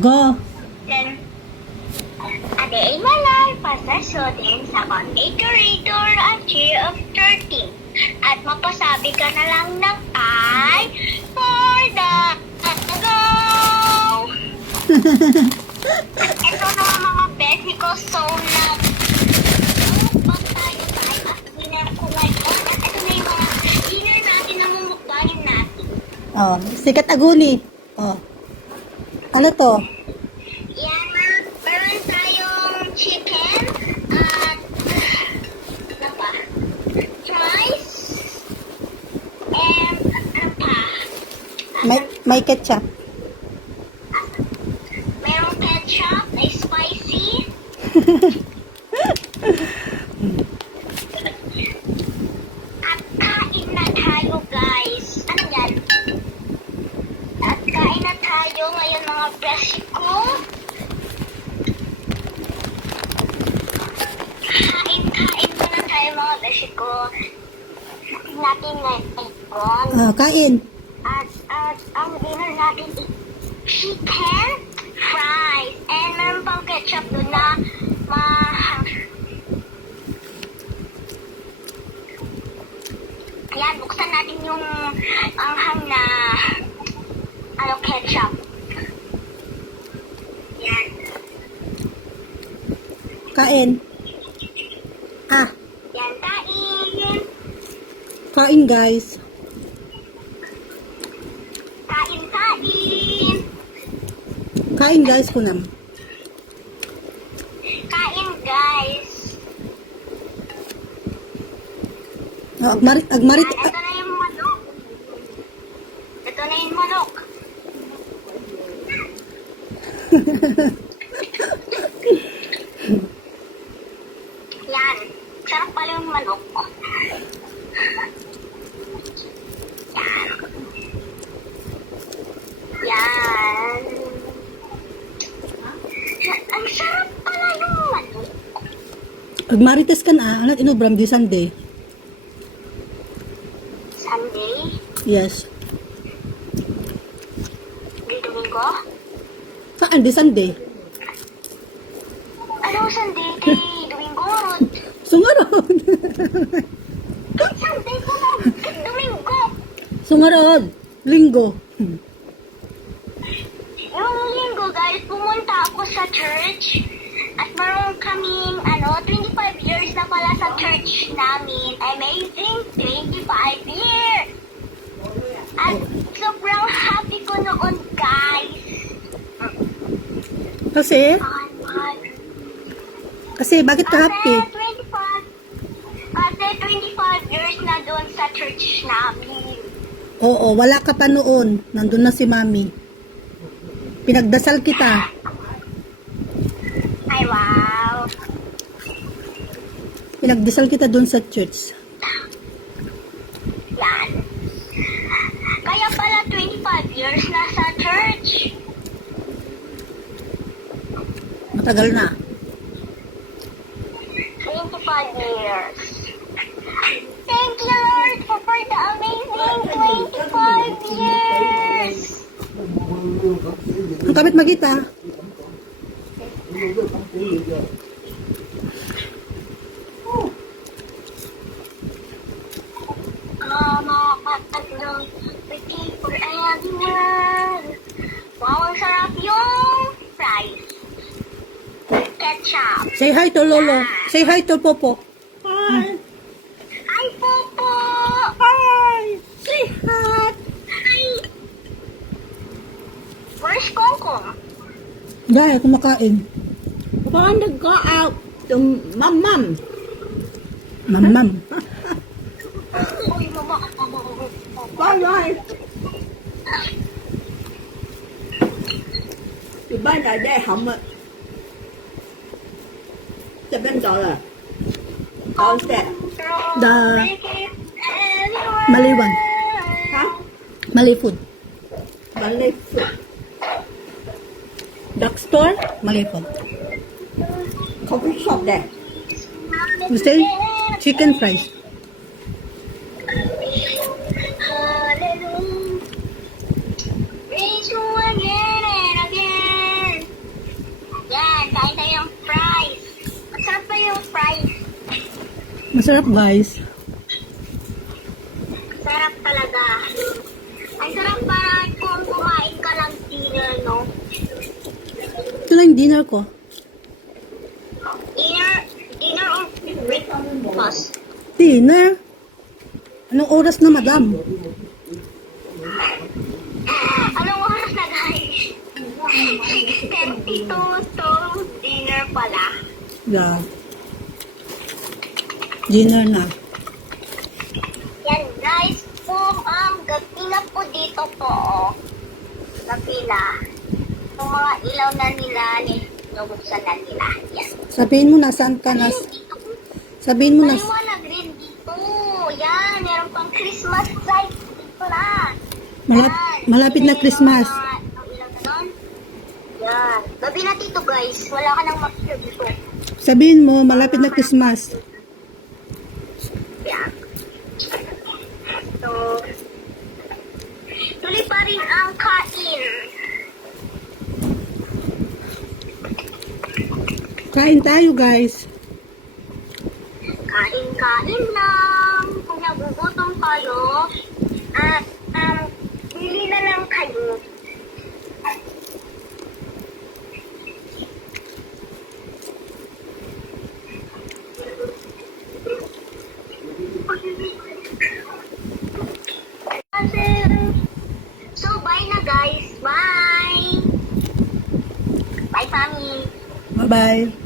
Go. Then, a day in my life as a student sa configurator at year of 13. At mapasabi ka na lang ng I for the go! Ito na mga besi ko, so na mukbang tayo tayo at winner ko ngayon. At ito na yung mga winner natin na mumukbangin natin. Oh, sikat aguni. Oh. Ano to? Yan, meron tayong chicken at ano pa? Rice and ano pa? May ketchup. Merong ketchup na spicy. At kain na tayo, guys. Ano yan? At kain na tayo ngayon, mga beshi ko. Kain muna tayo, mga beshi ko. Kain natin ngayon. Kain. At ang dinner natin is chicken, fries, and meron pang ketchup doon na Yan, buksan natin yung anghang na ketchup. Yan. Kain. Yan, kain. Kain, guys. Kain. Kain, guys, kunam. Kain, guys. Agmarit. Ito na yung manok. Yan. Sarap pala yung manok. Yan. Ang sarap pala yung manok. Agmarites ka na. Anat inubram di Sunday. Sunday? Yes. Di Domingo? Saan di Sunday? Anong Sunday? Di Domingo? Sungarod. Sunday ko na. Domingo. Sungarod. Linggo. Yung linggo, guys, pumunta ako sa church. At meron kaming, 25 years na pala sa church namin. Amazing 25 years! At sobrang happy ko noon, guys. Kasi bakit ka happy? Kasi 25 years na doon sa church namin. Oo, wala ka pa noon. Nandun na si Mami. Pinagdasal kita. Ay, wow. Pinagdasal kita doon sa church. Yan. Kaya pala 25 years na sa church. Matagal na. 25 years. Thank you, Lord, for the amazing 25 years. Ang kapit magita. Wow, ang sarap yung fries. Ketchup. Say hi to Lolo. Say hi to Popo. Hi, Popo. Hi. Say hi. Hi. Where's Kongkong? Dahil kumakain. Baka nag-go-out yung mamam. Mamam. Uy, mama. Bye-bye. Diba na day không ạ? $7. Concept. The Malay one. Hả? Malay food. Malay food. Duck store, Malay food. Coffee shop there. You say chicken fries. Hallelujah. Praise you again and again. Masarap guys. Sarap talaga. Ang sarap para kung kumain ka lang dinner, no? Ito lang yung dinner ko. Dinner or breakfast? Dinner? Anong oras na madam? Anong oras na guys? 6:32 to dinner pala. Yeah. Dinner na. Yan guys, gabi na po dito po. Oh. Gabi na. Yung mga ilaw na nila, nabuksan na nila. Yan. Sabihin mo nasaan ka na. Dito. Sabihin mo na. Maliwanag rin dito. Yan, meron pang Christmas lights dito na. Malapit na Christmas. Ang ilaw na nun. Yan. Gabi na dito guys. Wala ka nang makita dito. Sabihin mo malapit na Christmas. Yan. So, tuloy pa rin ang kain. Kain tayo guys. Kain-kain lang. Kung nagugutom kayo, bili na lang kayo. So, bye na guys. Bye! Bye, family! Bye bye.